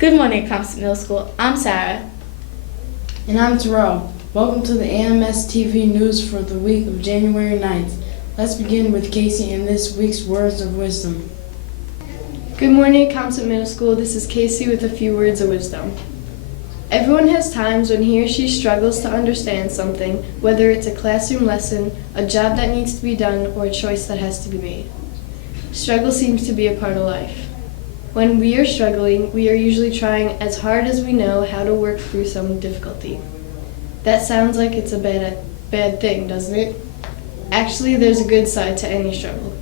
Good morning, Compton Middle School. I'm Sarah. And I'm Terrell. Welcome to the AMS TV news for the week of January 9th. Let's begin with Casey and this week's words of wisdom. Good morning, Compton Middle School. This is Casey with a few words of wisdom. Everyone has times when he or she struggles to understand something, whether it's a classroom lesson, a job that needs to be done, or a choice that has to be made. Struggle seems to be a part of life. When we are struggling, we are usually trying as hard as we know how to work through some difficulty. That sounds like it's a bad thing, doesn't it? Actually, there's a good side to any struggle.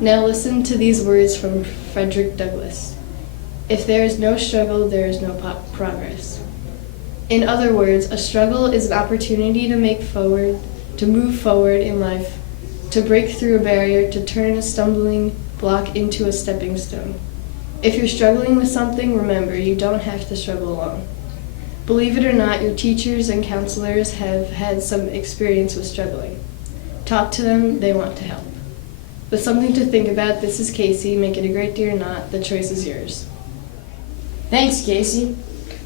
Now listen to these words from Frederick Douglass. If there is no struggle, there is no progress. In other words, a struggle is an opportunity to move forward in life, to break through a barrier, to turn a stumbling block into a stepping stone. If you're struggling with something, remember, you don't have to struggle alone. Believe it or not, your teachers and counselors have had some experience with struggling. Talk to them, they want to help. With something to think about, this is Casey. Make it a great day or not, the choice is yours. Thanks, Casey.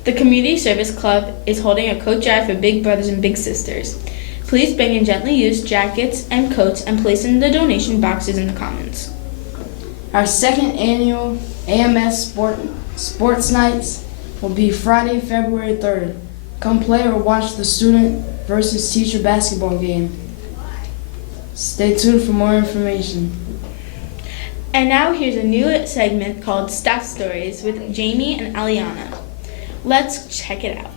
The Community Service Club is holding a coat drive for big brothers and big sisters. Please bring in gently used jackets and coats and place in the donation boxes in the Commons. Our second annual AMS Sports Nights will be Friday, February 3rd. Come play or watch the student versus teacher basketball game. Stay tuned for more information. And now here's a new segment called Staff Stories with Jamie and Aliana. Let's check it out.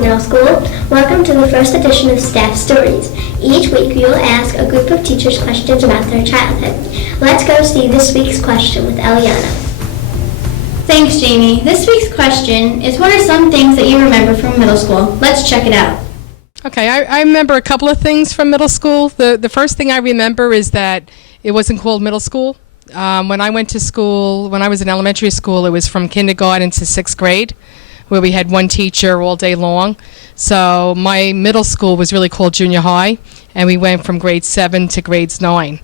Middle School. Welcome to the first edition of Staff Stories. Each week we will ask a group of teachers questions about their childhood. Let's go see this week's question with Eliana. Thanks, Jamie. This week's question is, what are some things that you remember from middle school? Let's check it out. Okay, I remember a couple of things from middle school. The first thing I remember is that it wasn't called middle school. When I went to school, when I was in elementary school, it was from kindergarten to 6th grade, where we had one teacher all day long. So my middle school was really called junior high, and we went from grade 7 to grades 9.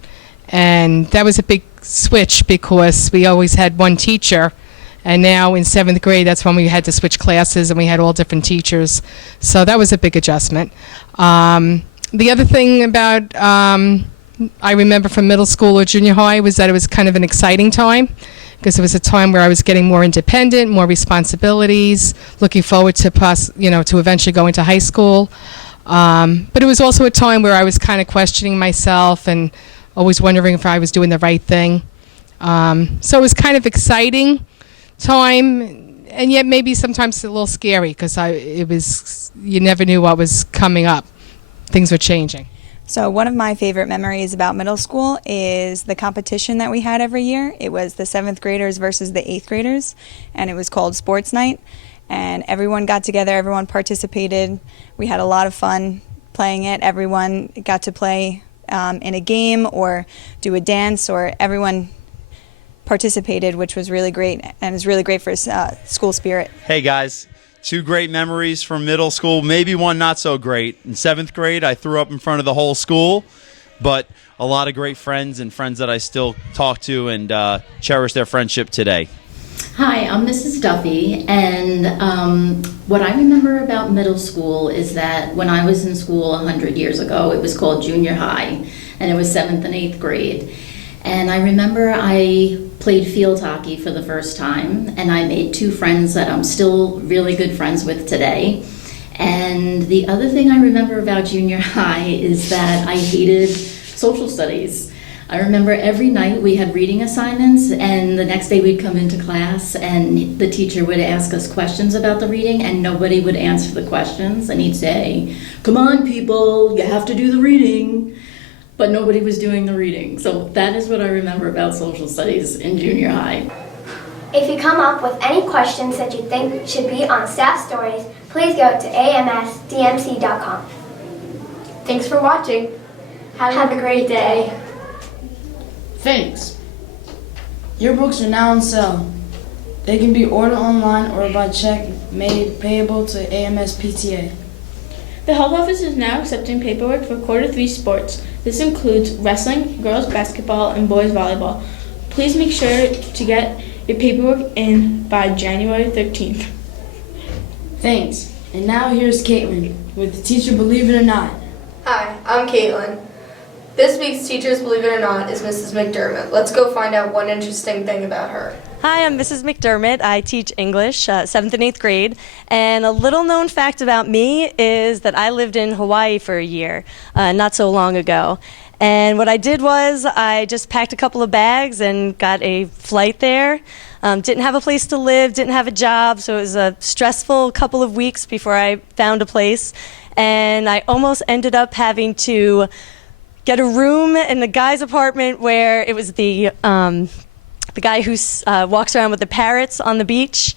And that was a big switch because we always had one teacher, and now in 7th grade, that's when we had to switch classes and we had all different teachers. So that was a big adjustment. The other thing about I remember from middle school or junior high was that it was kind of an exciting time, because it was a time where I was getting more independent, more responsibilities, looking forward to to eventually going to high school. But it was also a time where I was kind of questioning myself and always wondering if I was doing the right thing. So it was kind of exciting time, and yet maybe sometimes a little scary, because you never knew what was coming up. Things were changing. So one of my favorite memories about middle school is the competition that we had every year. It was the 7th graders versus the 8th graders, and it was called Sports Night. And everyone got together, everyone participated. We had a lot of fun playing it. Everyone got to play in a game or do a dance, or everyone participated, which was really great, and is really great for school spirit. Hey guys. 2 great memories from middle school, maybe one not so great. In 7th grade, I threw up in front of the whole school, but a lot of great friends and friends that I still talk to and cherish their friendship today. Hi, I'm Mrs. Duffy, and what I remember about middle school is that when I was in school 100 years ago, it was called junior high, and it was 7th and 8th grade. And I remember I played field hockey for the first time, and I made 2 friends that I'm still really good friends with today. And the other thing I remember about junior high is that I hated social studies. I remember every night we had reading assignments, and the next day we'd come into class and the teacher would ask us questions about the reading, and nobody would answer the questions, and he'd say, "Come on people, you have to do the reading." But nobody was doing the reading. So that is what I remember about social studies in junior high. If you come up with any questions that you think should be on Staff Stories, please go to amsdmc.com. Thanks for watching. Have a great day. Thanks. Yearbooks are now on sale. They can be ordered online or by check made payable to AMS PTA. The health office is now accepting paperwork for quarter 3 sports. This includes wrestling, girls basketball, and boys volleyball. Please make sure to get your paperwork in by January 13th. Thanks. And now here's Caitlin with Teacher Believe It or Not. Hi, I'm Caitlin. This week's Teachers Believe It or Not is Mrs. McDermott. Let's go find out one interesting thing about her. Hi, I'm Mrs. McDermott. I teach English, 7th and 8th grade. And a little known fact about me is that I lived in Hawaii for a year, not so long ago. And what I did was I just packed a couple of bags and got a flight there. Didn't have a place to live, didn't have a job, so it was a stressful couple of weeks before I found a place. And I almost ended up having to get a room in the guy's apartment where it was the guy who walks around with the parrots on the beach,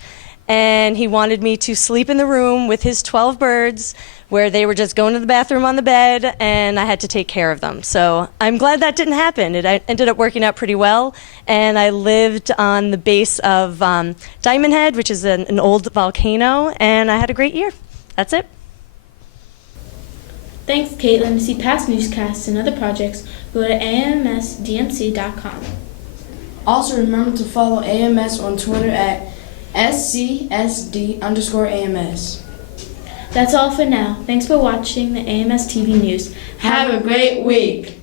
and he wanted me to sleep in the room with his 12 birds where they were just going to the bathroom on the bed, and I had to take care of them. So I'm glad that didn't happen. It ended up working out pretty well, and I lived on the base of Diamond Head, which is an old volcano, and I had a great year. That's it. Thanks, Caitlin. To see past newscasts and other projects, go to amsdmc.com. Also remember to follow AMS on Twitter at SCSD_AMS. That's all for now. Thanks for watching the AMS TV News. Have a great week.